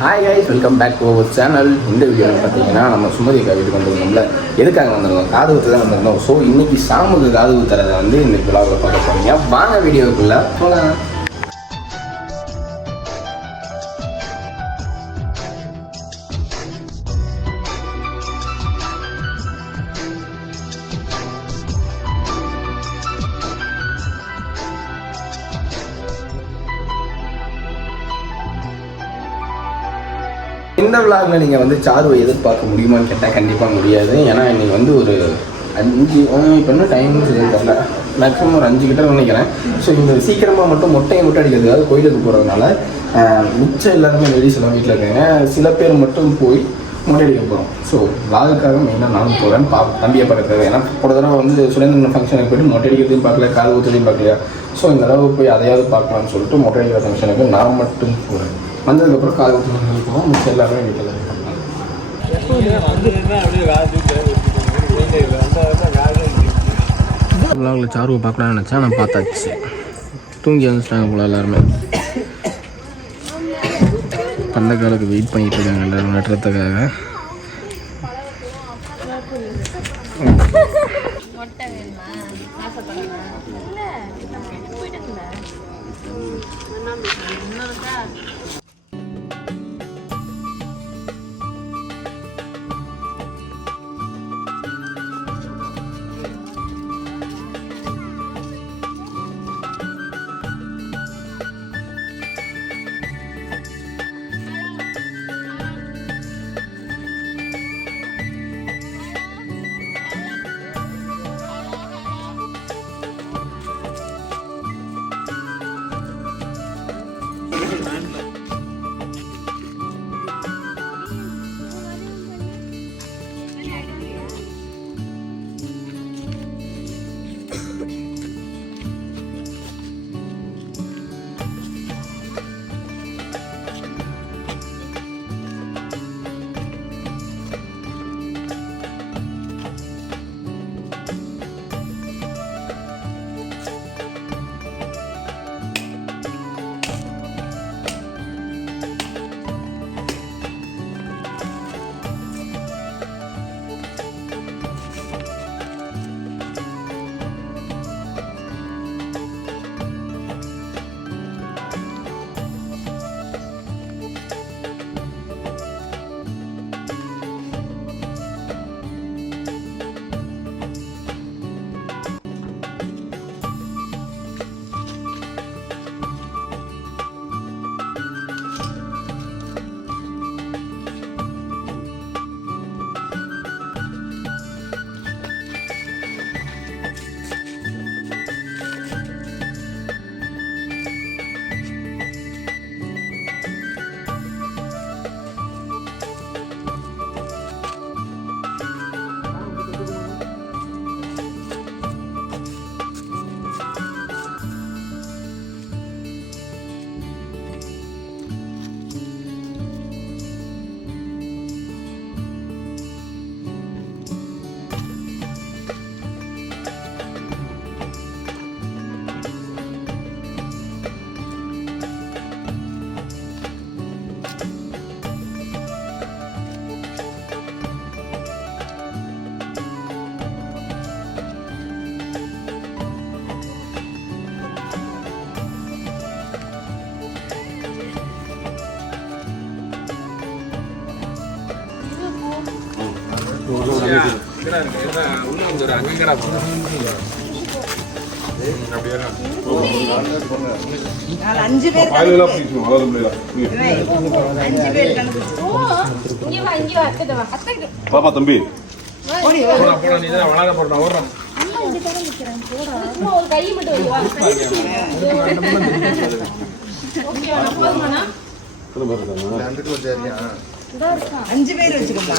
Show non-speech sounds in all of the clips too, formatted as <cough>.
Hi guys welcome back to our channel இந்த வீடியோவில் பார்த்தீங்கன்னா நம்ம சுமதி அக்கா வீட்டுக்கு வந்திருந்தோம்ல எதுக்காக வந்திருந்தோம் காது தான் வந்திருந்தோம். ஸோ இன்னைக்கு சாமுக்கு காது ஊத்துறதை வந்து இந்த விழாவில் பார்க்க போகிறீங்க வாங்க வீடியோக்குள்ளே. போகலாம் இந்த விழாவில் நீங்கள் வந்து சாருவை எதிர்பார்க்க முடியுமான்னு கேட்டால் கண்டிப்பாக முடியாது. ஏன்னா நீங்கள் வந்து ஒரு அஞ்சு இப்போ என்ன டைம் தெரியல. மேக்ஸிமம் ஒரு அஞ்சு கிட்ட நினைக்கிறேன். ஸோ இந்த சீக்கிரமாக மட்டும் மொட்டையை மட்டும் அடிக்கிறதுக்காக கோயிலுக்கு போகிறதுனால மிச்சம் எல்லாருமே லேடிஸ் எல்லாம் வீட்டில் இருக்காங்க. சில பேர் மட்டும் போய் மொட்டை அடிக்க போகிறோம் ஸோ விழாவுக்காக மெயினாக நானும் போகிறேன் பா தம்பியை பார்க்கறது ஏன்னா போட தடவை வந்து சுரேந்திரன் ஃபங்க்ஷனுக்கு போய்ட்டு மொட்டை அடிக்கிறதையும் பார்க்கல கால் ஊற்றுறதையும் பார்க்கலையா? ஸோ இந்த அளவு போய் அதையாவது பார்க்கலாம்னு சொல்லிட்டு மொட்டை அடிக்கிற ஃபங்க்ஷனுக்கு நான் மட்டும் போகிறேன் வந்ததுக்கப்புறம் கால் ஊற்றுறது போவோம் மிச்சம் எல்லாமே வீட்டில் இருக்காங்க விழாவில் சாருவை பார்க்கலாம்னு நினச்சா நான் பார்த்தாச்சு. தூங்கி வந்துட்டாங்க போல எல்லாருமே. பந்தக்காலுக்கு வெயிட் பண்ணிட்டு இருக்காங்க எல்லாரும் நட்டுறதுக்காக நாலு அஞ்சு பேர் பாயலாம் பிடிக்கும் அவ்வளோ முடியல அஞ்சு பேர் கணக்கு இங்கே வா இங்கே வா அத்தை வா அத்தை பாப்பா தம்பி. ஓடி சும்மா ஒரு கை மட்டும் அஞ்சு பேர் வச்சுக்கோமா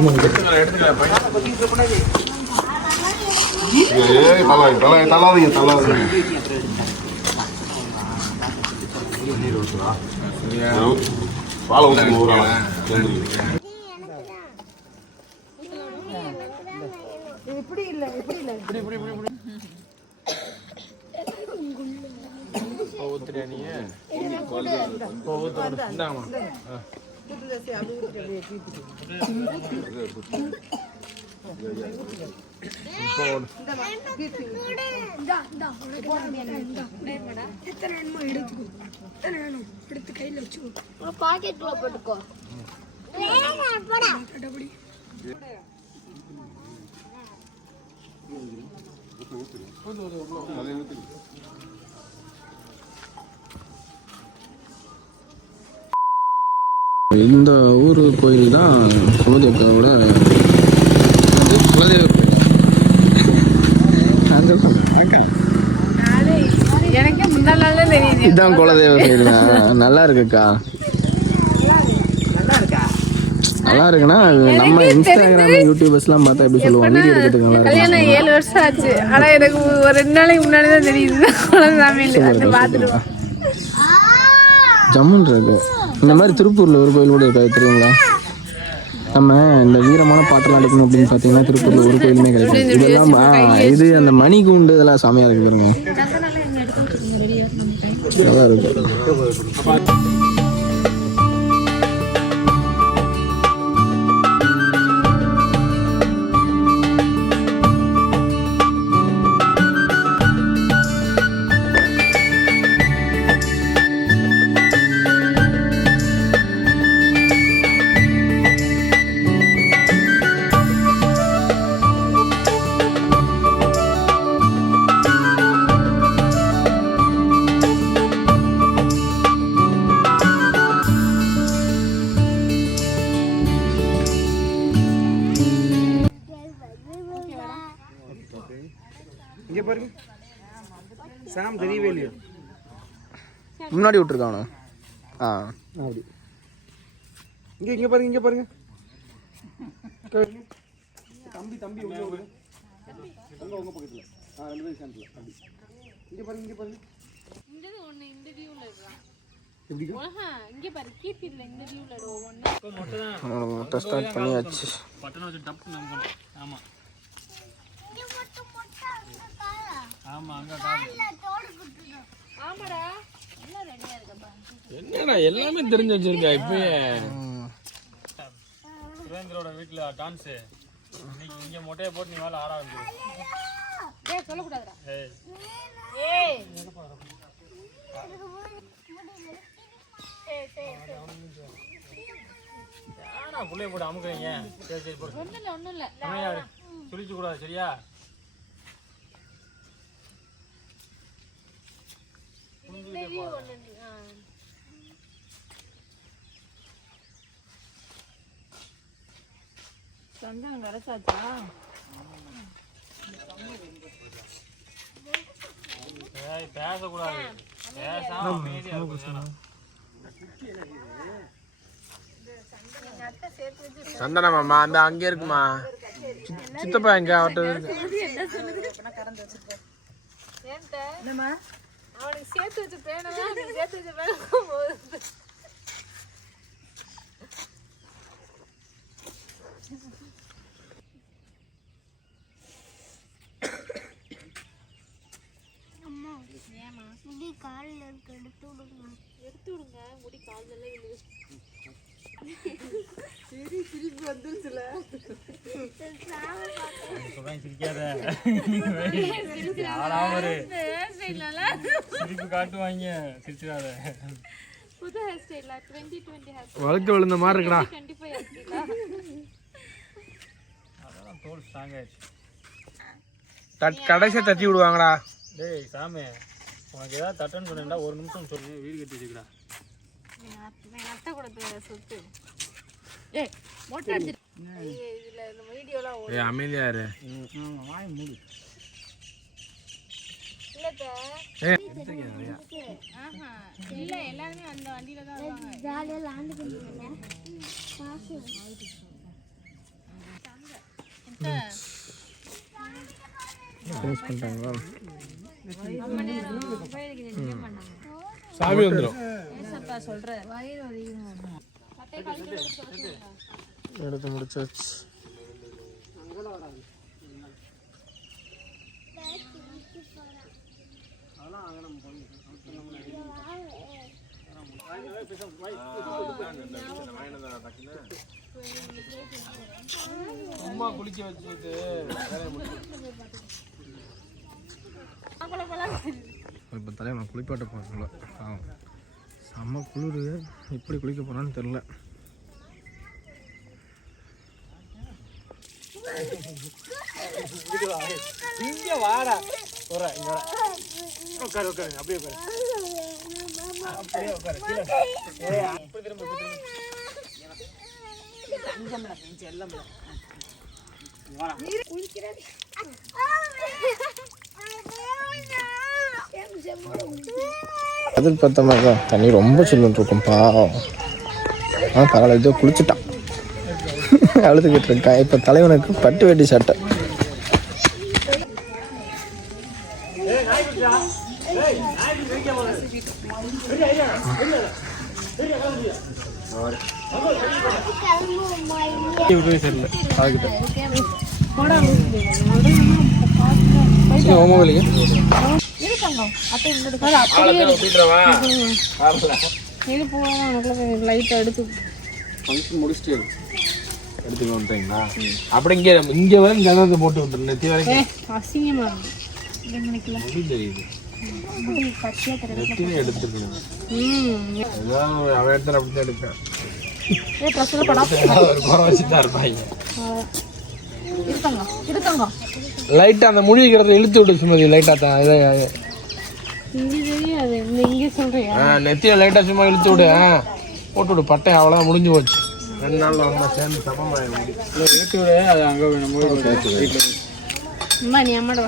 இந்த நீங்கள் இது பண்ணிக்கணும் ஆனால் இப்படி நீங்கள் தெளிக்கணுமே அழுக கூடாது ஏ கூடாது நீ இப்படி இங்க வாங்க வந்துருங்க ஏய் தலாய் தலாய் தலாதீங்க பாலை ஊற்றி ஒரு ஆளா சேர்ந்துருக்கு. பாக்கெட்ல போட்டுக்கோ போடா இந்த ஊர் கோயில் தான் குலதெய்வத்தோட குலதெய்வ கோயில். அங்க தான். எனக்கே முன்னாள் நாள் தான் தெரியுது. இதுதான் குலதெய்வ கோயில். <laughs> நல்லா இருக்குக்கா. நல்லா இருக்குன்னா நம்ம இன்ஸ்டாகிராம் யூடியூபர்ஸ்லாம் பார்த்தா எப்படி சொல்லுவாங்க? வீடியோ எடுக்கிறதுக்கு நல்லா இருக்கும் கல்யாணம் ஏழு வருஷம் ஆச்சு. ஆனா எனக்கு ஒரு ரெண்டு நாளைக்கு முன்னாடி தான் தெரியுது. பார்த்துட்டு ஜம்முன் இருக்கு. இந்த மாதிரி திருப்பூரில் ஒரு கோயில் கூட இருக்காது தெரியுங்களா? நம்ம இந்த வீரமான பாட்டெல்லாம் எடுக்கணும் அப்படின்னு பார்த்தீங்கன்னா திருப்பூரில் ஒரு கோயிலுமே கிடைக்கும் இதெல்லாம் இது அந்த மணி கூண்டு இதெல்லாம் செமையாக இருக்கு பாருங்க. நல்லா இருக்கு. முன்னாடி விட்டுருக்கானு? ஆ. அப்படி. இங்க இங்க பாருங்க இங்க பாருங்க. தம்பி தம்பி உள்ள ஒரு உங்க உங்க பக்கத்துல. ஆ ரெண்டு பேரும் சேர்ந்துல. தம்பி இங்க பாருங்க இங்க பாருங்க. ஒண்ணு இந்த வியூல இருக்கலாம் எப்படி? இங்க பாரு கீர்த்தில இந்த வியூல ஒண்ணு மொட்டை ஸ்டார்ட் பண்ணியாச்சு. ஆமாடா. என்னடா எல்லாமே தெரிஞ்சு வச்சிருக்கா இப்பயே? சுரேந்திரோட வீட்டுல டான்ஸ் இன்னைக்கு இங்க மொட்டையை போட்டு நீ வேலை ஆட ஆரம்பிச்சிரு. ஏய் சொல்லக்கூடாதுடா. ஏய். ஏய். ஏன்னா புள்ளைய போட்டு அமுக்குறீங்க? சரி சரி போடு. ஒண்ணு இல்ல ஒண்ணும் இல்ல. சுழிச்சு கூடாது சரியா? சந்தனம் கரைச்சாச்சா? ஏய் பேசக்கூடாது. சந்தன மாமா அந்த அங்கே இருக்குமா? சித்- சித்தப்பா எங்க என்னம்மா? அவனுக்கு சேர்த்து வச்ச பேனவா நீ சேர்த்து வச்ச பேன போகுது எடுத்து விடுங்க. முடி கால் எல்லாம் விழுது சிரிப்பு காட்டுவாங்க. சிரிச்சிடாத. புது ஹேர் ஸ்டைலா? டுவெண்ட்டி டுவெண்ட்டி ஹேர் வழுக்க விழுந்த மாதிரி இருக்குடா. டுவெண்ட்டி ஃபைவ் ஹேர் ஸ்டைலா? அதான் தோல் ஸ்ட்ராங் ஆயிடுச்சு. தட் கடைசியா தட்டி விடுவாங்கடா. டேய் சாமி உனக்கு ஏதாவது தட்டுன்னு சொன்னேன்டா ஒரு நிமிஷம் சொல்லு வீடு கட்டி வச்சுக்கிறா எங்க அத்தை கொடுத்த சொத்து ஏய் மொட்டை அடிச்சு. இதுல இந்த வீடியோலாம் ஏய் அமைதியா இரு. வாய் மூடு இல்லத்த ஏய். ஆஹா இல்ல எல்லாருமே அந்த வண்டியில தான் வருவாங்க காசு பண்ணிட்டாங்களா சாமி வந்துடும் எடுத்து முடிச்சாச்சு. அம்மா குளிக்க வச்சுட்டு இப்போ தலைவனை குளிப்பாட்ட போகிறல பாவம் செம்ம குளிர் எப்படி குளிக்க போகிறான்னு தெரில இங்க வாடா. வர இங்க வர உட்காரு உட்காரு அப்படியே உட்காரு. அப்படியே அப்படி திரும்ப அதுக்கு பார்த்த மாதிரி தான். தண்ணி ரொம்ப சில்லுன்னு இருக்கும் பாவம். ஆ பரவாயில்ல இதோ குளிச்சுட்டான். அழுதுகிட்டு இருக்கான். இப்போ தலைவனுக்கு பட்டு வேட்டி சட்டை. சரியில்லை லைட்டை எடுத்து. ஃபங்க்ஷன் முடிச்சுட்டு எடுத்துக்க வந்துட்டீங்களா? அப்படி இங்கே இங்கே வந்து ஜனத்தை போட்டு விட்டுரு நெத்தி வரைக்கும். அசிங்கமா இருக்கு. தெரியுது. நெத்தியும் எடுத்துருக்கணும். ஏதாவது அப்படி தான் எடுப்பேன். ஒரு குறை வச்சு தான் இருப்பாங்க. லைட்டாக அந்த முடி வைக்கிறத இழுத்து விட்டு சுமதி. லைட்டாக தான். நெத்தியை லைட்டாக சும்மா இழுத்து விடு போட்டு விடு பட்டை அவ்வளோ முடிஞ்சு போச்சு. ரெண்டு நாளில் ஒன்றா சேர்ந்து ஏற்றி விடு அது அங்கே அம்மா நீ அம்மாட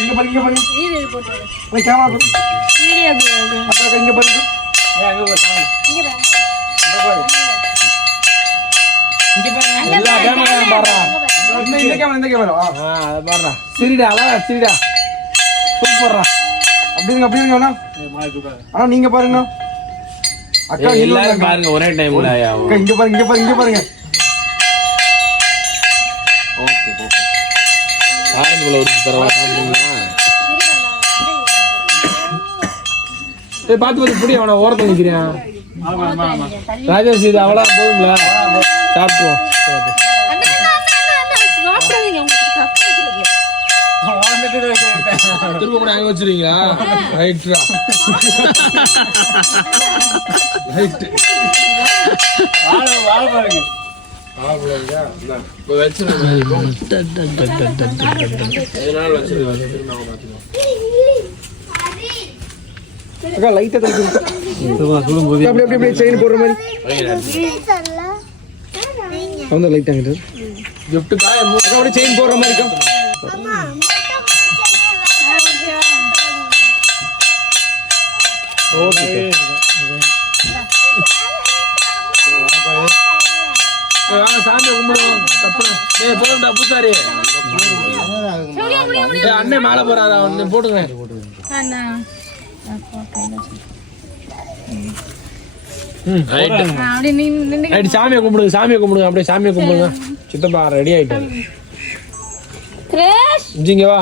இங்க பாருங்க இங்க பாருங்க இது போட்டு போய் கேமரா பாருங்க வீடியோ அக்கா இங்க பாருங்க ஏன் அங்கே போய் சாமி எல்லா கேமரா பாடுறா. இந்த இந்த கேமரா இந்த கேமரா ஆ. ஆ அதை பாடுறா. சிரிடா அழகா சிரிடா. சூப்பர்ரா அப்படிங்க அப்படிங்க வேணா ஆனா நீங்க பாருங்க. அக்கா எல்லாரும் பாருங்க ஒரே டைம்ல இங்க பாருங்க இங்க பாருங்க இங்க பாருங்க. ஆரஞ்சு பழம் ஒரு ஏய் பார்த்து பார்த்து புடி அவனை ஓரத்தில் நிற்கிறேன் ராஜேஷ் இது அவ்வளோ போதும்ல சாப்பிட்டுவோம் திரும்ப கூட வச்சிருக்கீங்களா ரைட்ரா ரைட் பாருங்க. அக்கா லைட்டா தள்ளி சுடும்போது அப்படி அப்படி அப்படியே செயின் போடுற மாதிரி வந்து லைட்டா அங்கிட்டு கிஃப்ட் காய அக்கா அப்படியே செயின் போடுற மாதிரி இருக்கும் வாங்க சாமியை கும்பிடுவோம். தப்பு ஏய் போதும்டா பூசாரி. அண்ணன் மேலே போறாரா? ஒன்று போட்டுங்க சாமியை கும்பிடுங்க சாமியை கும்பிடுங்க அப்படியே சாமியை கும்பிடுங்க. சித்தப்பா ரெடி ஆயிட்டாரு. கிரேஷ்! இங்க வா.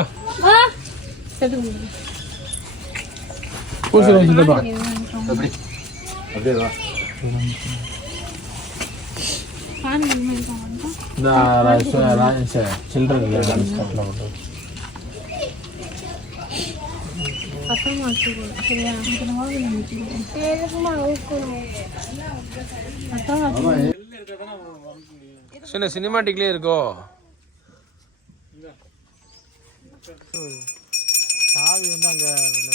சின்ன சினிமாட்டிக்லேயே இருக்கோ? சாவி வந்து அங்க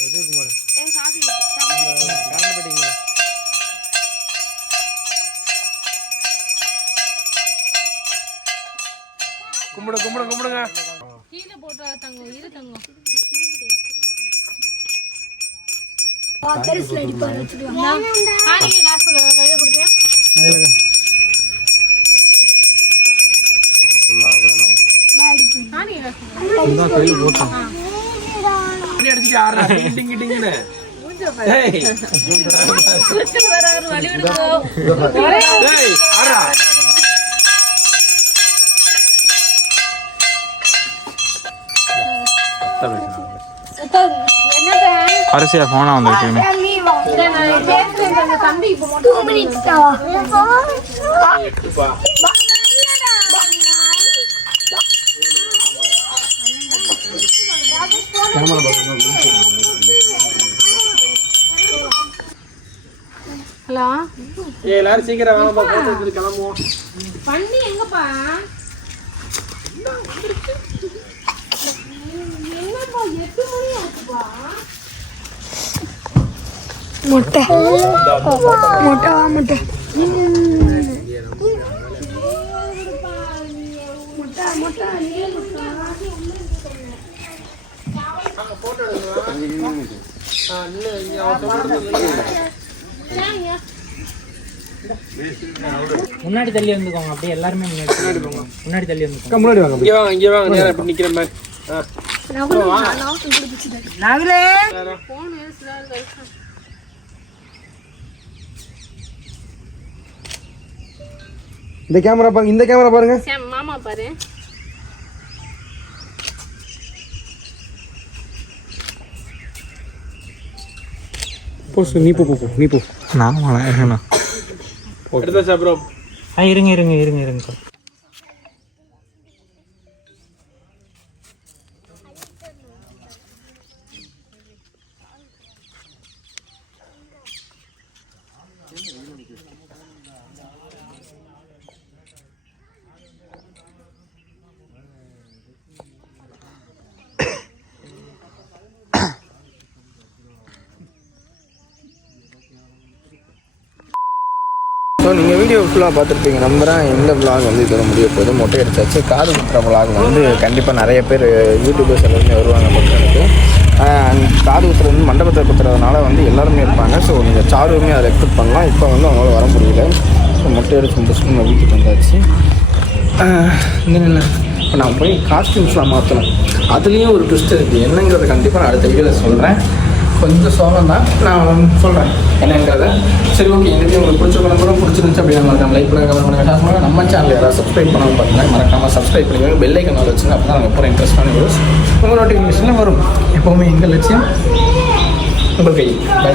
இது இருக்கும் கும்பிடு கும்பிடு கும்பிடுங்க. கீழே போட்டு தங்கம் இரு தங்கம். அடிச்சுட்டு வராரு வழி விடுங்க. கடைசியா போனா வந்துருக்கு தம்பி இப்போ மட்டும் ஹலோ எல்லாரும் சீக்கிரம் போட்டோ எடுத்துட்டு கிளம்புவோம். வண்டி எங்கப்பா? என்னப்பா எட்டு மணி ஆச்சுப்பா? முட்டை. முட்டை வா முட்டை. முன்னாடி தள்ளி வந்துக்கோங்க அப்படியே எல்லாருமே முன்னாடி போங்க முன்னாடி தள்ளி வந்துக்கோங்க. முன்னாடி வாங்க இங்க வாங்க இங்க வாங்க நேரா இப்படி நிக்கிற மாதிரி ஆ. இந்த கேமரா பாருங்க இந்த கேமரா பாருங்க. மாமா பாரு. போ நீ போ போ நீ போ. நான் இருங்கண்ணா எடுத்தாச்சா ப்ரோ ஆ இருங்க இருங்க இருங்க இருங்க ஸோ நீங்கள் வீடியோ ஃபுல்லாக பார்த்துருப்பீங்க. நம்புறேன் இந்த vlog வந்து இதோட முடிய போதும் மொட்டை எடுத்தாச்சு காது குத்துற vlog வந்து கண்டிப்பாக நிறைய பேர் யூடியூபர்ஸ் எல்லாருமே வருவாங்க மக்களுக்கு காது குத்துறது வந்து மண்டபத்தை குத்துறதுனால வந்து எல்லாருமே இருப்பாங்க. ஸோ நீங்கள் சாருமே அதை எக்ஸ்பெக்ட் பண்ணலாம். இப்போ வந்து அவங்களால வர முடியல. ஸோ மொட்டை எடுத்து முடிச்சுட்டு நம்ம வீட்டுக்கு வந்தாச்சு. என்ன இப்போ நான் போய் காஸ்டியூம்ஸ்லாம் மாற்றணும் அதுலேயும் ஒரு ட்விஸ்ட் இருக்குது என்னங்கிறத கண்டிப்பாக நான் அடுத்த வீடியோவில் சொல்கிறேன் கொஞ்சம் சோகம் தான் நான் சொல்கிறேன் என்னங்கிறத? சரி ஓகே எனக்கு உங்களுக்கு பிடிச்ச படம் கூட பிடிச்சிருந்துச்சு அப்படின்னா மறக்காம லைக் பண்ணுங்க கமெண்ட் பண்ணுங்க. நம்ம சேனல் யாராவது சப்ஸ்கிரைப் பண்ணாமல் பாருங்க மறக்காமல் சப்ஸ்கிரைப் பண்ணிக்கோங்க. பெல் ஐக்கன் வச்சுங்க அப்போ தான் நாங்கள் போகிற இன்ட்ரெஸ்டான வீடியோஸ் உங்கள் நோட்டிஃபிகேஷனில் வரும். எப்போவுமே எங்கள் லட்சியம்? உங்கள் கை. பை